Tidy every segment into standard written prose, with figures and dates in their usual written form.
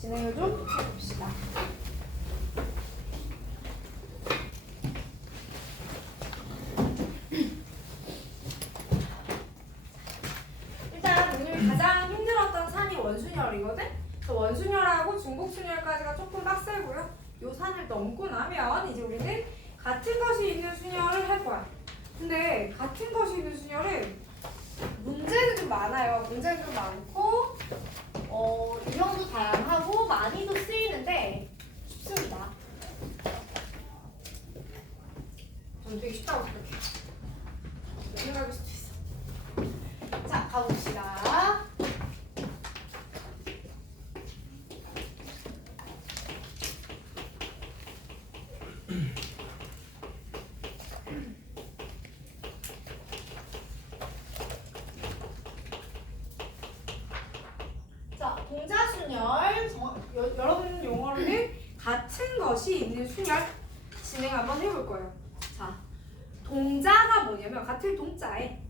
진행을 좀 해봅시다. 일단 오늘 가장 힘들었던 산이 원순열이거든? 그래서 원순열하고 중복순열까지가 조금 빡세고요. 요 산을 넘고 나면 이제 우리는 같은 것이 있는 순열을 할 거야. 근데 같은 것이 있는 순열은 문제는 좀 많아요. 문제는 좀 많고 유형도 다양하고 많이도 쓰이는데 쉽습니다. 저는 되게 쉽다고 생각해요. 생각일 수도 있어. 자, 가봅시다. 자, 동자순열. 여러분 용어로는 같은 것이 있는 순열 진행 한번 해볼 거예요. 자, 동자가 뭐냐면 같은 동자에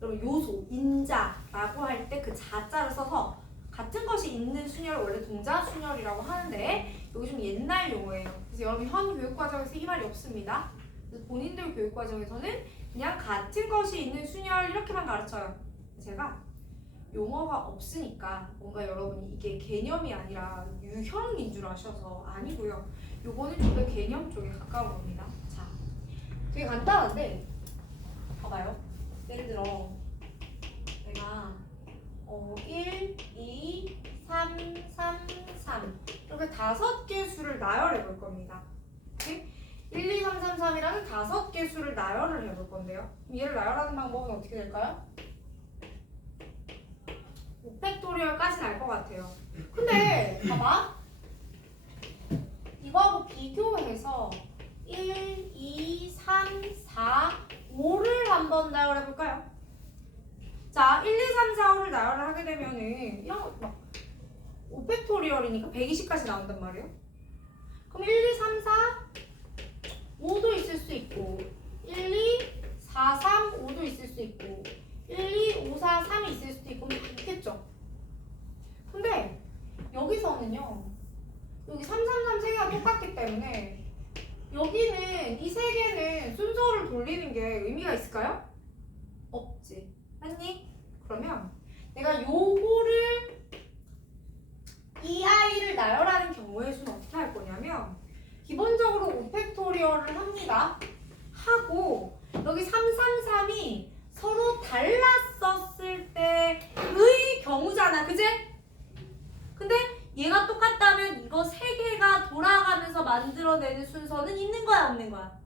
여러분 요소, 인자라고 할 때 그 자자를 써서 같은 것이 있는 순열을 원래 동자순열이라고 하는데 여기 좀 옛날 용어예요. 그래서 여러분 현 교육과정에서 이 말이 없습니다. 그래서 본인들 교육과정에서는 그냥 같은 것이 있는 순열 이렇게만 가르쳐요. 제가 용어가 없으니까 뭔가 여러분이 이게 개념이 아니라 유형인 줄 아셔서 아니고요. 요거는 좀 더 개념 쪽에 가까운 겁니다. 자, 되게 간단한데 봐봐요. 예를 들어 내가 1, 2, 3, 3, 3 이렇게 5개 수를 나열해 볼 겁니다. 오케이? 1, 2, 3, 3, 3이라는 5개 수를 나열을 해볼 건데요. 얘를 나열하는 방법은 어떻게 될까요? 5팩토리얼까지는 알 것 같아요. 근데 봐봐. 이거하고 비교해서 1, 2, 3, 4, 5를 한번 나열해 볼까요? 자, 1, 2, 3, 4, 5를 나열을 하게 되면은 이런 거 막 5팩토리얼이니까 120까지 나온단 말이에요. 그럼 1, 2, 3, 4, 5도 있을 수 있고 1, 2, 4, 3, 5도 있을 수 있고 1, 2, 5, 4, 3이 있을 수도 있고 있겠죠. 근데 여기서는요. 여기 3, 3, 3 세 개가 똑같기 때문에 여기는 이 세 개는 순서를 돌리는 게 의미가 있을까요? 없지. 맞니? 그러면 내가 요거를 이 아이를 나열하는 경우에는 어떻게 할 거냐면 기본적으로 5팩토리얼을 합니다. 하고 여기 3, 3, 3이 서로 달랐었을 때의 경우잖아. 그지? 근데 얘가 똑같다면 이거 세 개가 돌아가면서 만들어내는 순서는 있는 거야, 없는 거야?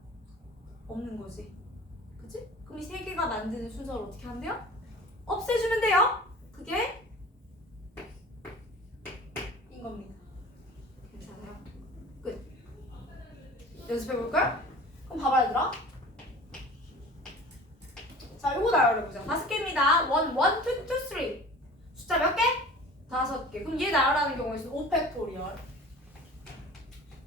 없는 거지. 그치? 그럼 이 세 개가 만드는 순서를 어떻게 하면 돼요? 없애주면 돼요. 그게 인 겁니다. 괜찮아요? 끝. 연습해볼까요? 그럼 봐봐, 얘들아. 자, 요거 나열해보자. 5개입니다. 1, 1, 2, 2, 3. 숫자 몇 개? 5개. 그럼 얘 나열하는 경우에는 5팩토리얼.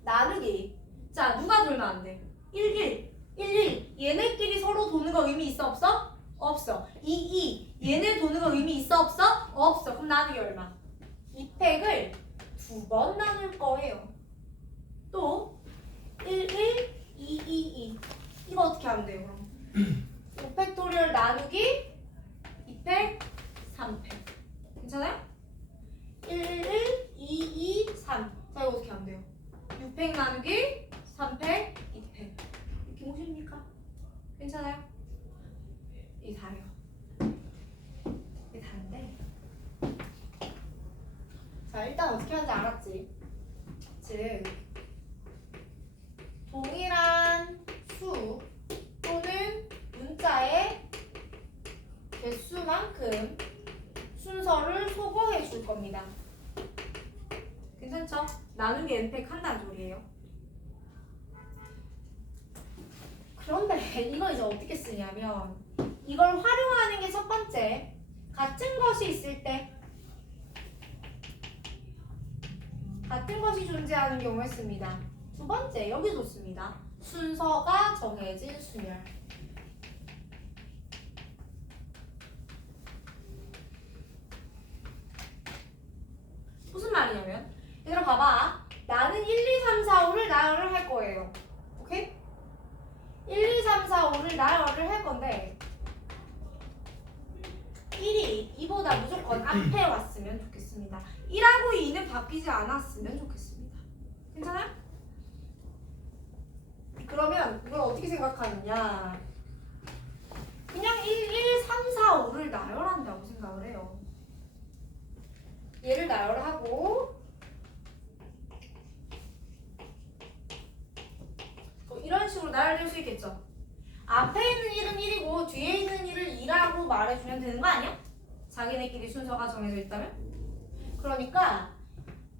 나누기. 자, 누가 돌면 안 돼? 1, 1. 1, 1. 얘네끼리 서로 도는 거 의미 있어, 없어? 없어. 2, 2. 얘네 도는 거 의미 있어, 없어? 없어. 그럼 나누기 얼마? 2팩을 2번 나눌 거예요. 또 1, 1, 2, 2, 2. 이거 어떻게 하면 돼요, 그럼? 5팩토리얼 나누기 2팩, 3팩. 괜찮아요? 1, 1, 2, 2, 3. 자, 이거 어떻게 하면 돼요? 6팩 나누기 3팩, 2팩. 이렇게 보십니까? 괜찮아요? 이게 다예요. 이게 다른데. 자, 일단 어떻게 하는지 알았지? 즉, 동일한 수 또는 문자의 개수만큼 순서를 소거해 줄 겁니다. 괜찮죠? 나누기 n팩 한다는 소리예요. 그런데 이거 이제 어떻게 쓰냐면 이걸 활용하는 게 첫 번째, 같은 것이 있을 때 같은 것이 존재하는 경우에 씁니다. 두 번째, 여기도 씁니다. 순서가 정해진 순열. 무슨 말이냐면 얘들아 봐봐. 나는 1, 2, 3, 4, 5를 나열을 할 거예요. 오케이? 1, 2, 3, 4, 5를 나열을 할 건데 1이 2보다 무조건 앞에 왔으면 좋겠습니다. 1하고 2는 바뀌지 않았으면 좋겠습니다. 괜찮아요? 그러면 이걸 어떻게 생각하느냐? 그냥 1, 3, 4, 5를 나열한다고 생각을 해요. 얘를 나열하고 이런 식으로 나열될 수 있겠죠. 앞에 있는 1은 1이고 뒤에 있는 1을 2라고 말해주면 되는 거 아니야? 자기네끼리 순서가 정해져 있다면? 그러니까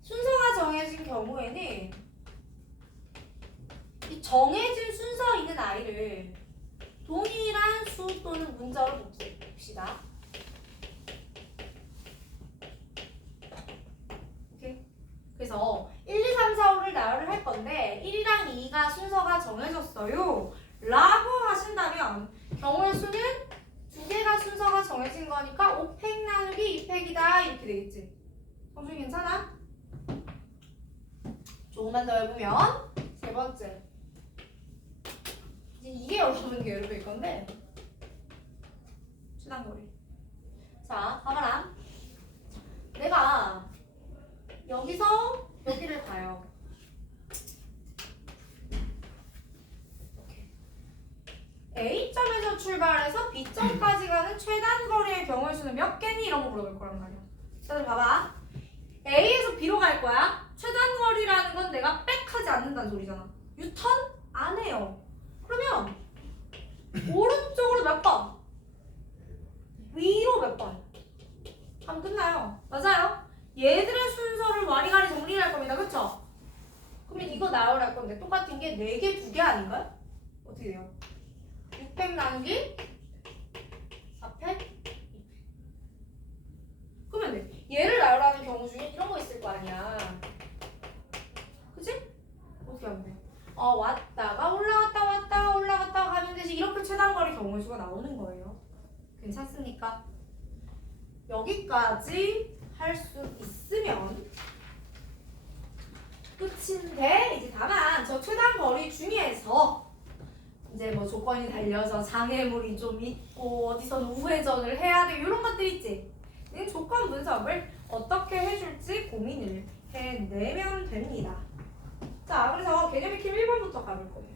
순서가 정해진 경우에는 이 정해진 순서 있는 아이를 동일한 수 또는 문자로 봅시다. 오케이? 그래서 1, 2, 3, 4, 5를 나열을 할 건데 1이랑 2가 순서가 정해졌어요 라고 하신다면 경우의 수는 두 개가 순서가 정해진 거니까 5팩 나누기 2팩이다 이렇게 되겠지. 성준이 괜찮아? 조금만 더 해보면 세 번째 이게 여러분 괴롭힐 건데 최단거리. 자 봐봐라. 내가 여기서 여기를 가요. A점에서 출발해서 B점까지 가는 최단 거리의 경우의 수는 몇 개니? 이런 거 물어볼 거란 말이야. 자, 봐봐. A에서 B로 갈 거야. 최단 거리라는 건 내가 빽하지 않는다는 소리잖아. 유턴 안 해요. 그러면 오른쪽으로 몇 번? 위로 몇 번? 하면 끝나요. 맞아요. 얘들의 순서를 와리가리 정리를 할 겁니다. 그쵸? 그러면 이거 나열할 건데 똑같은 게 4개, 2개 아닌가요? 어떻게 돼요? 6팩 나누기 4팩 2팩. 그러면 돼. 얘를 나열하는 경우 중에 이런 거 있을 거 아니야. 그치? 어떻게 하면 돼? 왔다가 올라갔다 왔다가 올라갔다가 가면 되지. 이렇게 최단거리 경우의 수가 나오는 거예요. 괜찮습니까? 여기까지 할 수 있으면 끝인데 이제 다만 저 최단거리 중에서 이제 뭐 조건이 달려서 장애물이 좀 있고 어디선 우회전을 해야 돼 이런 것들 있지. 이 조건 분석을 어떻게 해줄지 고민을 해내면 됩니다. 자, 그래서 개념 익힘 1번부터 가볼 거예요.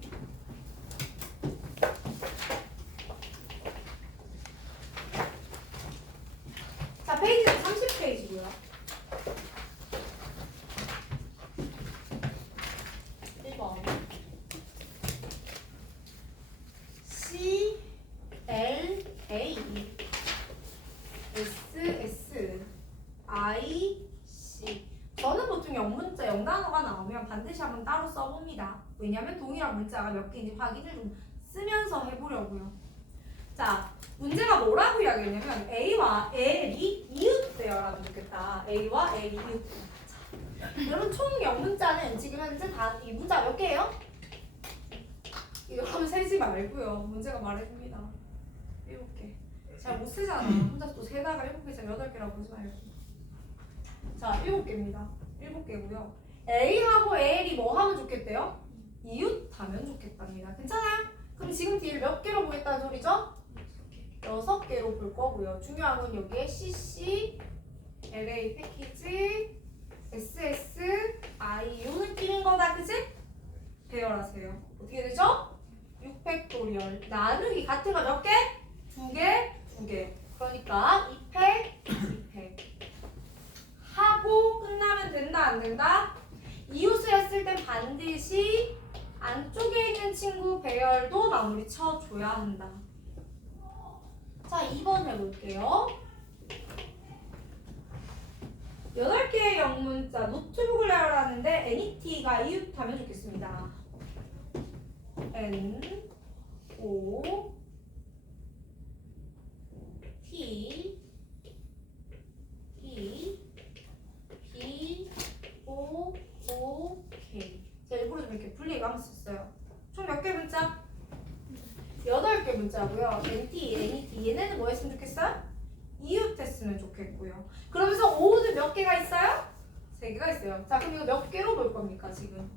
자, 페이지는 30페이지고요. 1번 C, L, A, S, S, I, C. 저는 보통 영문자, 영단어가 나오면 반드시 한번 따로 써봅니다. 왜냐하면 동일한 문자가 몇 개인지 확인을 좀 쓰면서 해보려고요. 자, 문제가 뭐라고 이야기했냐면 A와 L이 이웃되어라면 좋겠다. A와 L이 이웃되어. 여러분 총 영문자는 지금 현재 다 이 문자 몇 개예요? 여러분 세지 말고요. 문제가 말해줍니다. 7개. 잘 못 쓰잖아. 혼자 또 세다가 7개잖아. 8개라고 하지 말고. 자, 7개입니다. 7개고요. A하고 L이 뭐 하면 좋겠대요? 이웃하면 좋겠답니다. 괜찮아요? 그럼 지금 D를 몇 개로 보겠다는 소리죠? 6개로 볼 거고요. 중요한 건 여기에 CC, LA 패키지, SS, I 요는 끼는 거다. 그치? 배열하세요. 어떻게 되죠? 6팩토리얼 나누기 같은 거 몇 개? 2개, 2개. 그러니까 2팩, 2팩. 하고 끝나면 된다, 안 된다? 이웃을 했을 땐 반드시 안쪽에 있는 친구 배열도 마무리 쳐줘야 한다. 자, 2번 해볼게요. 8개의 영문자 노트북을 나열하는데 NET가 이웃하면 좋겠습니다. N, O, T, E, B, O, O, K. 제가 일부러 좀 이렇게 분리감 썼어요. 총 몇 개 문자? 8개 문자고요. NT, NET 얘네는 뭐 했으면 좋겠어요? 이웃했으면 좋겠고요. 그러면서 O는 몇 개가 있어요? 3개가 있어요. 돼요. 자, 그럼 이거 몇 개로 볼 겁니까, 지금?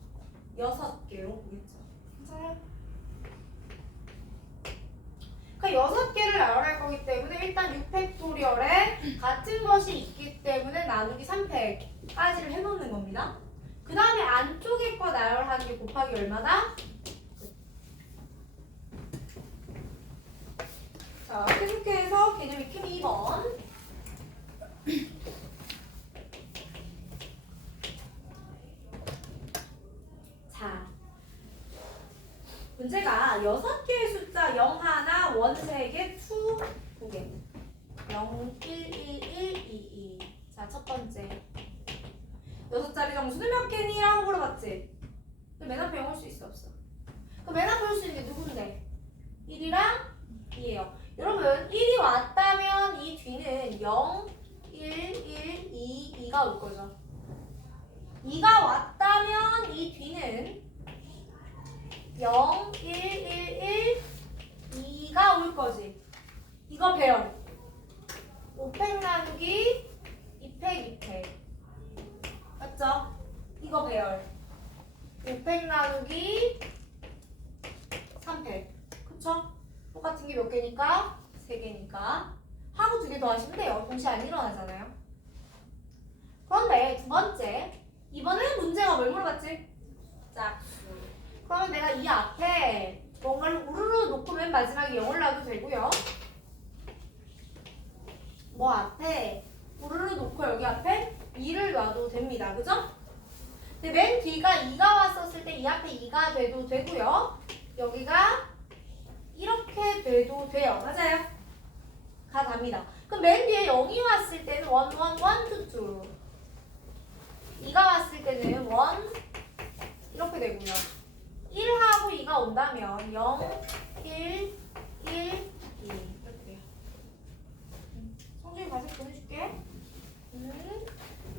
6개로 보겠죠. 괜찮아요? 그러니까 6개를 나열할 거기 때문에 일단 6팩토리얼에 같은 것이 있기 때문에 나누기 3팩까지를 해놓는 겁니다. 그 다음에 안쪽에 거 나열하는 게 곱하기 얼마다? 자, 계속해서 개념 익힘 2번. 자, 문제가 6개의 숫자 0 하나, 1 3개, 2개 0, 1, 1, 1, 2, 2. 자, 첫 번째 6자리 정수는 몇 개니? 라고 물어봤지? 근데 맨 앞에 0 올 수 있어 없어? 그럼 맨 앞에 올 수 있는 게 누군데? 1이랑 2예요. 여러분 1이 왔다면 이 뒤는 0, 1, 1, 2, 2가 올 거죠. 2가 왔다면 이 뒤는 0, 1, 1, 1, 2가 올 거지. 이거 배열. 5팩 나누기 2팩, 2팩. 맞죠? 이거 배열. 5팩 나누기 3팩. 그쵸? 똑같은 게 몇 개니까? 3개니까. 하고 2개 더 하시면 돼요. 동시에 안 일어나잖아요. 그런데 두 번째. 이번에는 문제가 뭘 물어봤지? 짝수. 그러면 내가 이 앞에 뭔가를 우르르 놓고 맨 마지막에 0을 놔도 되고요. 뭐 앞에 우르르 놓고 여기 앞에 2를 놔도 됩니다. 그죠? 근데 맨 뒤가 2가 왔었을 때 이 앞에 2가 돼도 되고요. 여기가 이렇게 돼도 돼요. 맞아요? 가 답니다. 그럼 맨 뒤에 0이 왔을 때는 1, 1, 1, 2, 2가 왔을 때는 1 이렇게 되고요. 1하고 2가 온다면 0, 1, 1, 2 이렇게 돼요. 성준이 가색 보내줄게.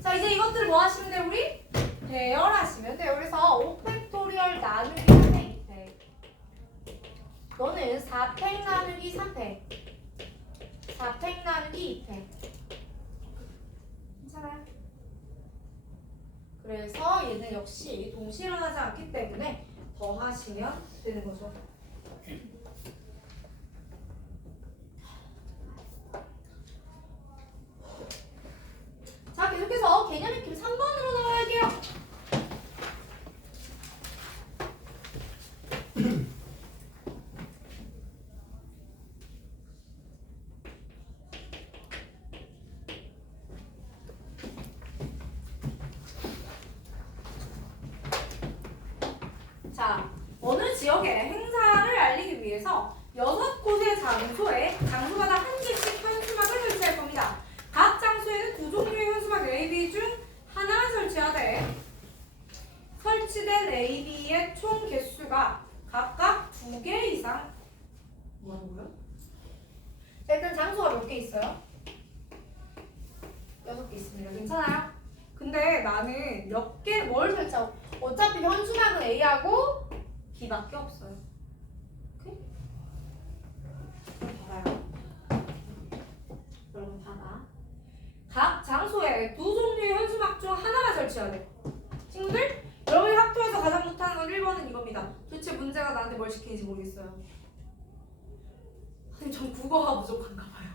자, 이제 이것들을 뭐 하시면 돼요, 우리? 배열하시면 돼요. 그래서 5팩토리얼 나누기 3팩, 2팩. 너는 4팩 나누기 3팩. 4팩 나누기 2팩. 괜찮아요? 그래서 얘는 역시 동시에 일어나지 않기 때문에 더 하시면 되는 거죠. 자, 계속해서 개념 익힘 3번으로 넘어갈게요. 자, 어느 지역의 행사를 알리기 위해서 6곳의 장소마다 한 개씩 현수막을 설치할 겁니다. 각 장소에는 두 종류의 현수막 A, B 중 하나만 설치하되 설치된 A, B의 총 개수가 각각 2개 이상. 뭐라고요? 일단 장소가 몇 개 있어요? 6개 있습니다. 괜찮아요? 근데 나는 몇 개, 뭘 설치하고 어차피 현수막은 A하고 B밖에 없어요. 오케이? 봐봐요. 여러분 봐봐. 각 장소에 두 종류의 현수막 중 하나만 설치해야 돼. 친구들, 여러분이 학교에서 가장 못하는 건 1번은 이겁니다. 도대체 문제가 나한테 뭘 시키는지 모르겠어요. 근데 전 국어가 부족한가 봐요.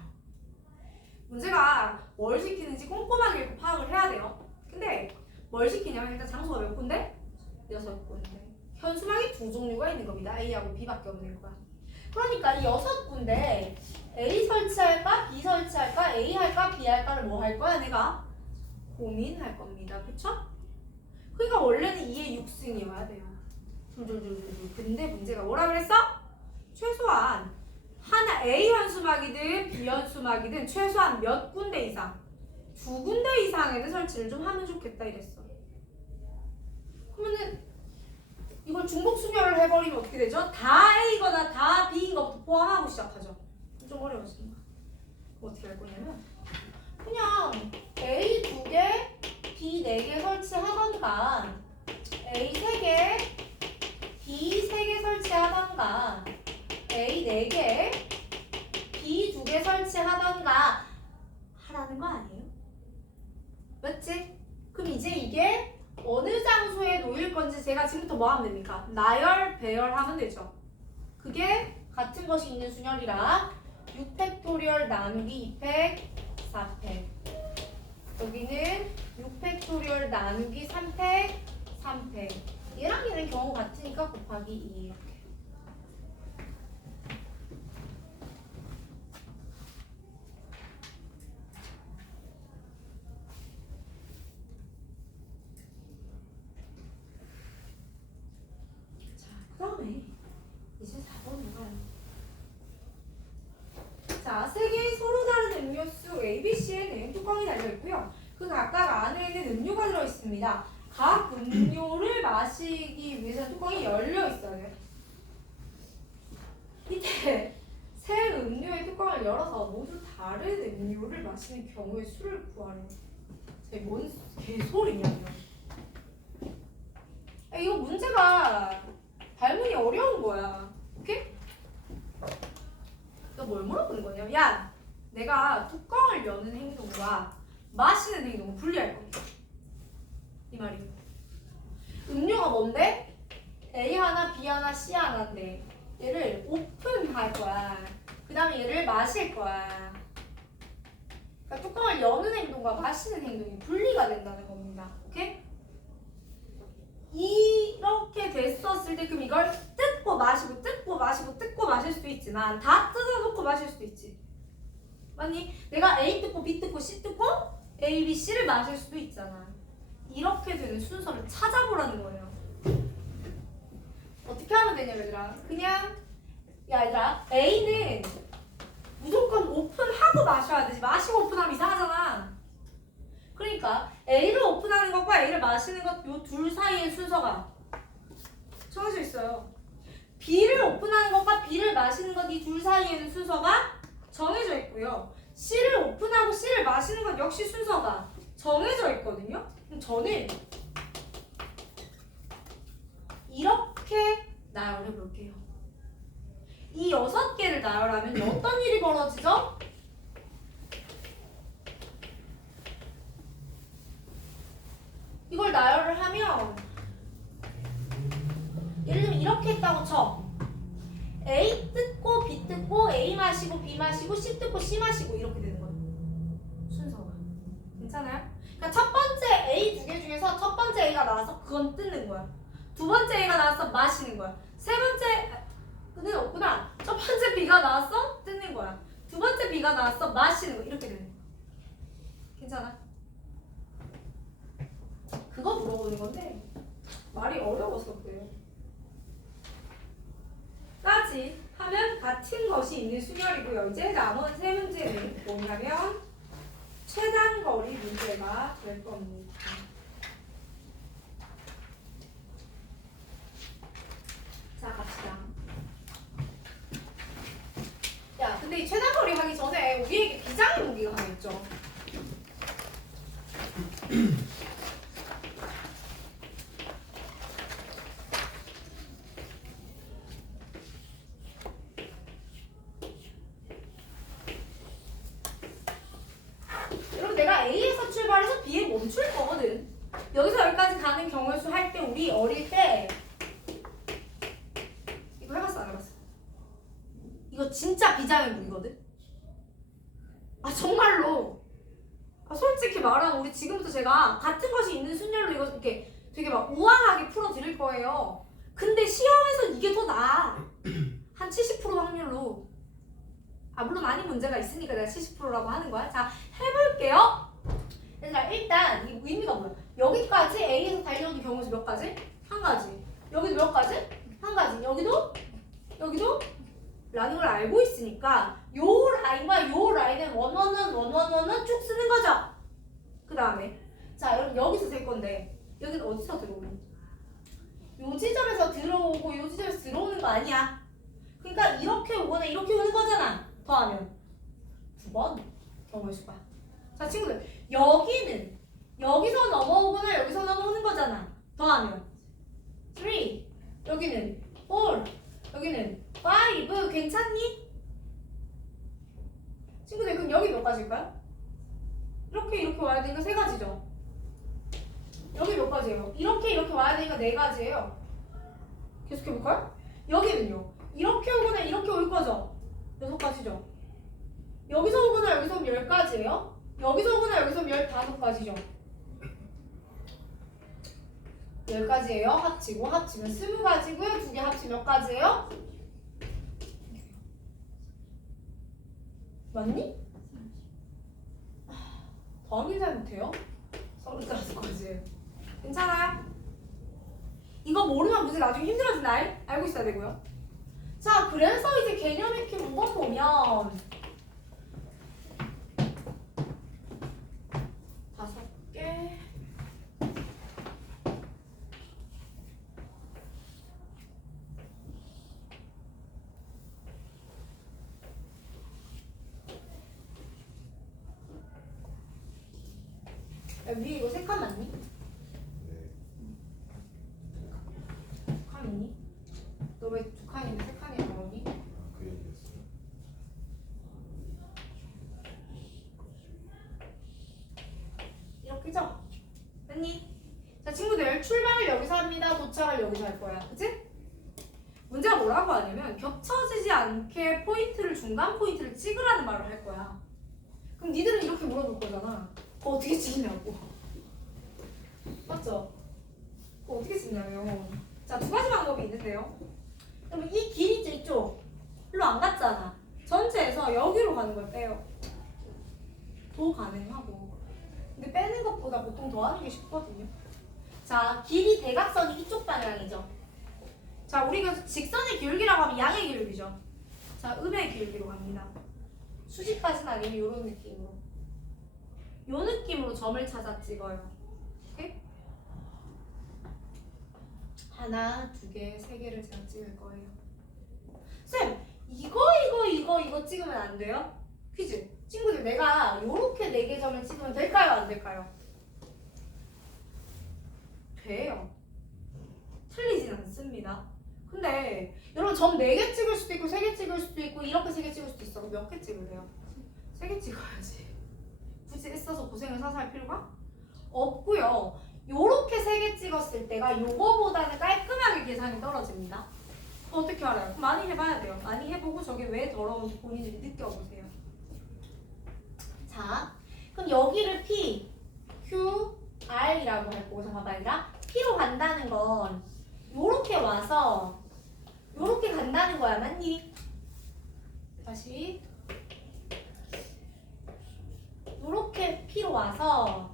문제가 뭘 시키는지 꼼꼼하게 읽고 파악을 해야 돼요. 근데 뭘 시키냐면 일단 장소가 몇 군데? 6군데. 현수막이 두 종류가 있는 겁니다. A하고 B밖에 없는 거야. 그러니까 이 6군데 A 설치할까? B 설치할까? A 할까? B 할까를 뭐 할 거야? 내가 고민할 겁니다. 그쵸? 그러니까 원래는 2의 6승이어야 돼요. 둘둘둘둘. 근데 문제가 뭐라 그랬어? 최소한 하나 A 현수막이든 B 현수막이든 최소한 몇 군데 이상, 2군데 이상에는 설치를 좀 하면 좋겠다 이랬어. 그러면은 이걸 중복수별을 해버리면 어떻게 되죠? 다 A거나 다 B인 것부터 포함하고 시작하죠. 좀 어려워진다. 어떻게 할 거냐면 그냥 A 2개, B 4개 설치하던가 A 3개, B 3개 설치하던가 A 4개, B 2개 설치하던가 하라는 거 아니에요? 맞지? 그럼 이제 이게 어느 장소에 놓일 건지 제가 지금부터 뭐 하면 됩니까? 나열, 배열하면 되죠. 그게 같은 것이 있는 순열이라 6팩토리얼 나누기 2팩, 4팩. 여기는 6팩토리얼 나누기 3팩, 3팩. 얘랑 얘는 경우 같으니까 곱하기 2 이렇게. 자, 그 다음에 이제 4번으로 가요. 자, 세 개의 서로 다른 음료수 ABC에는 뚜껑이 달려있고요. 그 각각 안에는 음료가 들어있습니다. 각 음료를 마시기 위해서 뚜껑이 열려있어요. 이때 새 음료의 뚜껑을 열어서 모두 다른 음료를 마시는 경우의 수를 구하래요. 뭔 개소리냐고요. 이거 문제가 발문이 어려운 거야. 오케이? 너 뭘 물어보는 거냐? 야, 내가 뚜껑을 여는 행동과 마시는 행동을 분리할 거야. 이 말이에요. 음료가 뭔데? A 하나, B 하나, C 하나인데 얘를 오픈할 거야. 그 다음에 얘를 마실 거야. 그러니까 뚜껑을 여는 행동과 마시는 행동이 분리가 된다는 겁니다. 오케이? 이렇게 됐었을 때 그럼 이걸 뜯고 마시고 뜯고 마시고 뜯고 마실 수도 있지만 다 뜯어놓고 마실 수도 있지. 맞니? 내가 A 뜯고 B 뜯고 C 뜯고 A, B, C를 마실 수도 있잖아. 이렇게 되는 순서를 찾아보라는 거예요. 어떻게 하면 되냐 얘들아. 그냥 야 얘들아 A는 무조건 오픈하고 마셔야 되지. 마시고 오픈하면 이상하잖아. 그러니까 A를 오픈하는 것과 A를 마시는 것 요 둘 사이의 순서가 정해져 있어요. B를 오픈하는 것과 B를 마시는 것 이 둘 사이에는 순서가 정해져 있고요. C를 오픈하고 C를 마시는 것 역시 순서가 정해져 있거든요. 그럼 저는 이렇게 나열해 볼게요. 이 6개를 나열하면 어떤 일이 벌어지죠? 이걸 나열을 하면 예를 들면 이렇게 했다고 쳐. A 뜯고 B 뜯고 A 마시고 B 마시고 C 뜯고 C 마시고 이렇게 되는 거예요. 순서가. 괜찮아요? 그러니까 첫 번째 A 2개 중에서 첫 번째 A가 나와서 그건 뜯는 거야. 두 번째 A가 나와서 마시는 거야. 세 번째는 없구나. 첫 번째 B가 나왔어? 뜯는 거야. 두 번째 B가 나왔어? 마시는 거야. 이렇게 되는 거야. 괜찮아? 그거 물어보는 건데 말이 어려워서 그래요. 까지 하면 같은 것이 있는 수열이고요. 이제 남은 세 문제는 뭐냐면 최단거리 문제가 될 겁니다. 자 갑시다. 야 근데 이 최단거리 하기 전에 우리에게 비장의 무기가 하나 있죠. 내가 A에서 출발해서 B에 멈출 거거든. 여기서 여기까지 가는 경우의 수 할 때 우리 어릴 때 이거 해봤어 안 해봤어? 이거 진짜 비장의 무기거든. 아 정말로. 아, 솔직히 말하면 우리 지금부터 제가 같은 것이 있는 순열로 이거 이렇게 되게 막 우아하게 풀어드릴 거예요. 근데 시험에서 이게 더 나아. 한 70% 확률로. 아 물론 아닌 문제가 있으니까 내가 70%라고 하는 거야. 자 해볼게요. 얘들아 일단 이 의미가 뭐야? 여기까지 A에서 달려오는 경우수 몇 가지? 한 가지. 여기도 몇 가지? 한 가지. 여기도 라는 걸 알고 있으니까 요 라인과 요 라인은 원원은 쭉 쓰는 거죠. 그 다음에 자 여러분 여기서 될 건데 여기는 어디서 들어오니? 요 지점에서 들어오고 요 지점에서 들어오는 거 아니야. 그러니까 이렇게 오거나 이렇게 오는 거잖아. 더하면 2번 경우의 수가. 자 친구들 여기는 여기서 넘어오거나 여기서 넘어오는 거잖아. 더하면 3 여기는 4 여기는 5 괜찮니? 친구들 그럼 여기 몇 가지일까요? 이렇게 와야 되니까 3가지죠. 여기 몇 가지예요? 이렇게 와야 되니까 4가지예요. 계속 해볼까요? 여기는요. 이렇게 오거나 이렇게 올 거죠? 6가지죠. 여기서 오거나 여기서 오면 10가지예요. 여기서 오거나 여기서 오면 15가지죠. 10가지예요. 합치면 20가지고요. 2개 합치면 몇 가지예요? 맞니? 더하기 잘 못해요? 35가지예요. 괜찮아요? 이거 모르면 문제 나중에 힘들어진다. 알고 있어야 되고요. 자, 그래서 이제 개념 익히 문법 보면 5개. 야, 위에 이거 3칸 맞니? 네. 2칸이니? 너 왜 2칸인데 3칸이 나오니? 그 얘기였어요. 이렇게죠? 됐니? 자, 친구들 출발을 여기서 합니다. 도착을 여기서 할 거야. 그치? 문제가 뭐라고 하냐면 겹쳐지지 않게 중간 포인트를 찍으라는 말을 할 거야. 그럼 니들은 이렇게 물어볼 거잖아. 그거 어떻게 찍냐고. 맞죠? 그거 어떻게 찍냐면 자, 2가지 방법이 있는데요. 그러면 이 길 있죠, 이쪽. 일로 안 갔잖아. 전체에서 여기로 가는 걸 빼요. 도 가능하고. 근데 빼는 것보다 보통 더하는 게 쉽거든요. 자, 길이 대각선이 이쪽 방향이죠. 자, 우리가 직선의 기울기라고 하면 양의 기울기죠. 자, 음의 기울기로 갑니다. 수직까지는 아니면 이런 느낌으로. 요 느낌으로 점을 찾아 찍어요. 오케이? 하나, 2개, 3개를 제가 찍을 거예요. 쌤, 이거 찍으면 안 돼요? 퀴즈. 친구들, 내가 요렇게 4개 점을 찍으면 될까요? 안 될까요? 돼요. 틀리진 않습니다. 근데 여러분 점 4개 찍을 수도 있고 3개 찍을 수도 있고 이렇게 3개 찍을 수도 있어. 그럼 몇 개 찍으세요? 3개 찍어야지. 굳이 애써서 고생을 사서 할 필요가 없고요. 요렇게 3개 찍었을 때가 요거보다는 깔끔하게 계산이 떨어집니다. 어떻게 알아요? 그럼 많이 해봐야 돼요. 많이 해보고 저게 왜 더러운지 본인들이 느껴보세요. 자, 그럼 여기를 P, Q, R이라고 할 거고, 잠깐만 아니라 P로 간다는 건 요렇게 와서 요렇게 간다는 거야, 맞니? 다시 요렇게 P로 와서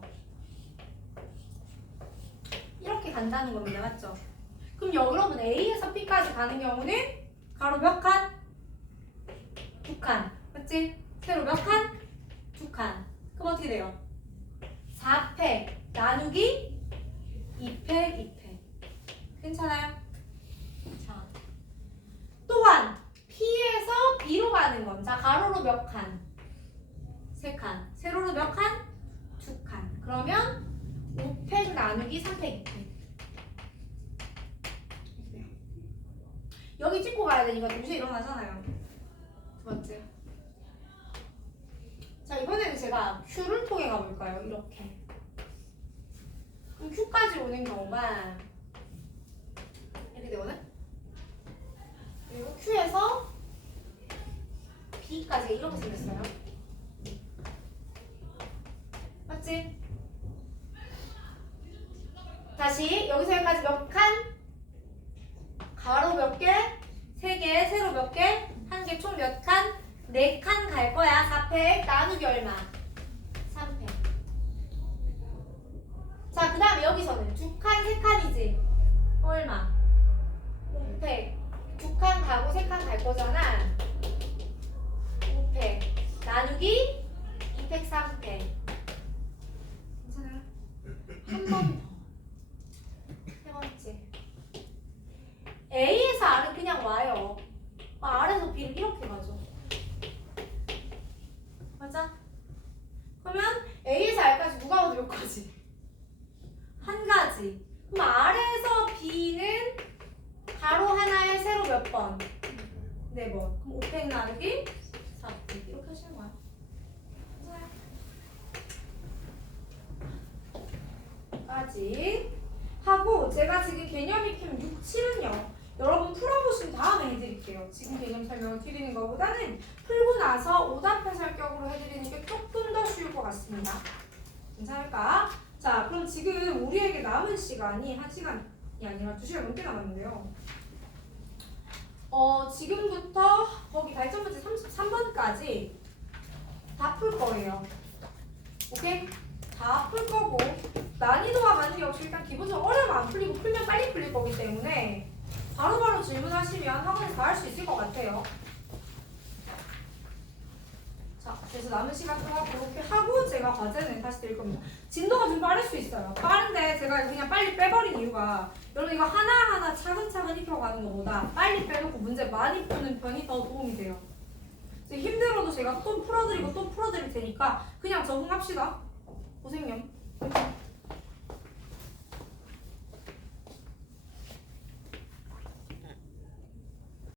이렇게 간다는 겁니다, 맞죠? 그럼 여러분 A에서 P까지 가는 경우는 가로 몇 칸? 2칸, 맞지? 세로 몇 칸? 2칸. 그럼 어떻게 돼요? 4팩 나누기 2팩. 괜찮아요? 자, 또한 P에서 B로 가는 건, 자, 가로로 몇 칸? 3칸. 세로로 몇 칸? 2칸. 그러면 5팩 나누기 3팩 2팩. 여기 찍고 가야 되니까 동시에 일어나잖아요. 2번째. 자, 이번에는 제가 Q를 통해 가볼까요? 이렇게. 그럼 Q까지 오는 경우가 이렇게 되거든? 그리고 Q에서 B까지 이렇게 생겼어요. 맞지? 다시 여기서 여기까지 몇 칸? 가로 몇 개? 3개, 세로 몇 개? 1개, 총 몇 칸? 4칸 갈 거야. 4팩 나누기 얼마? 3팩. 자, 그 다음에 여기서는 2칸, 3칸이지? 얼마? 5팩. 2칸 가고 3칸 갈 거잖아. 5팩 나누기 2팩, 3팩. 괜찮아요? 한 번 더. 세 번째. A에서 R은 그냥 와요. R에서 B를 이렇게 가죠. 맞아? 그러면 A에서 R까지 누가 와도 몇 가지? 한 가지. 그럼 R에서 B는 가로 하나에 세로 몇 번? 4번. 그럼 5팩 나누기 4팩. 이렇게 하시는 거야. 괜찮아요? 여기까지 하고 제가 지금 개념 익힘 6, 7은요. 여러분 풀어보신 다음에 해드릴게요. 지금 개념 설명을 드리는 것보다는 풀고 나서 오답 해설격으로 해드리는 게 조금 더 쉬울 것 같습니다. 괜찮을까? 자, 그럼 지금 우리에게 남은 시간이 1시간이 아니라 2시간 넘게 남았는데요. 지금부터 거기 발전 문제 33번까지 다 풀 거예요. 오케이? 다 풀 거고 난이도와 관계 없이 일단 기본적으로 어려우면 안 풀리고 풀면 빨리 풀릴 거기 때문에 바로바로 질문하시면 학원에서 다 할 수 있을 것 같아요. 자, 그래서 남은 시간 동안 그렇게 하고 제가 과제는 다시 드릴 겁니다. 진도가 좀 빠를 수 있어요. 빠른데 제가 그냥 빨리 빼버린 이유가 여러분 이거 하나하나 차근차근 익혀가는 것보다 빨리 빼놓고 문제 많이 푸는 편이 더 도움이 돼요. 힘들어도 제가 또 풀어드리고 또 풀어드릴 테니까 그냥 적응합시다. 고생요.